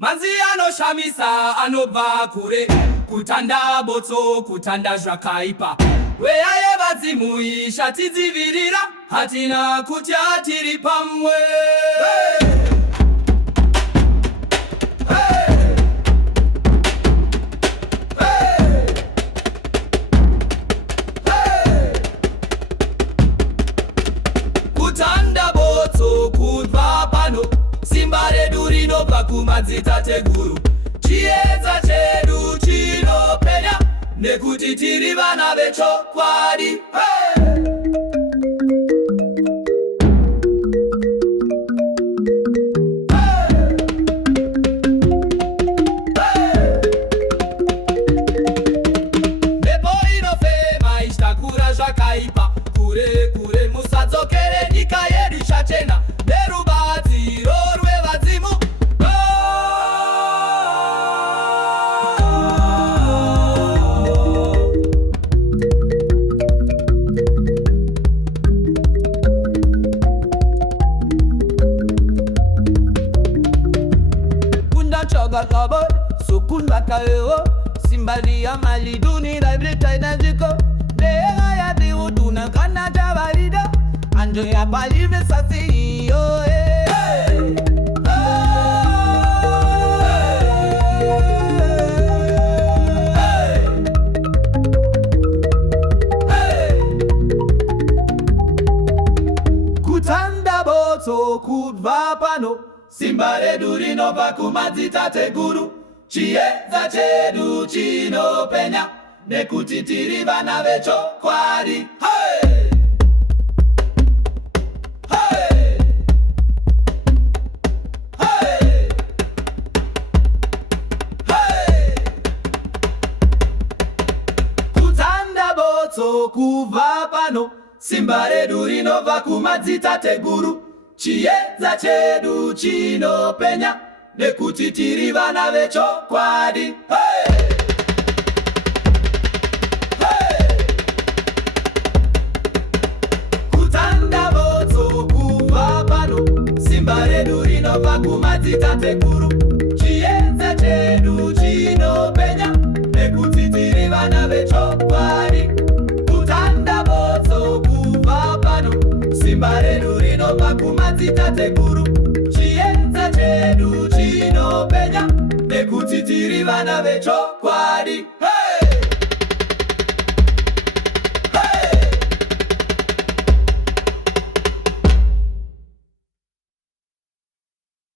Manzi anoshamisa anobva kure, kutanda botso kutanda zvakaipa. Weyaye vadzimu ishatidzivirira, hatina kutya tiri pamwe. Kutanda botso kubva pano, simba redu rinobva kumadzitateguru. Chiedza chedu chinopenya, nekuti tiri vana vechokwadi. Mhepo inofema ichitakura zvakaipa, kure kure musadzokere nyika yedu ichachena, nerubatsiro rwevadzimu. Chagakabo, sukunda kaewo, simbali ya maliduni na brita inajiko. Lea ya diutu na kana jabarida, anjo ya palive sasi yo. Kutanda botso kubva pano, simba redu rinobva kumadzitateguru. Chiedza chedu chinopenya, nekuti tiri vana vechokwadi. Kutanda botso kubva pano, simba redu rinobva kumadzitateguru. Chiedza chedu chinopenya, nekuti tiri vana vechokwadi. Kutanda botso kubva pano, simba redu rinobva kumadzitateguru. Chiedza chedu chinopenya, nekuti tiri vana vechokwadi. Kutanda botso kubva pano, simba redu rinobva kumadzitateguru. Chiedza chedu chinopenya, nekuti tiri vana vechokwadi.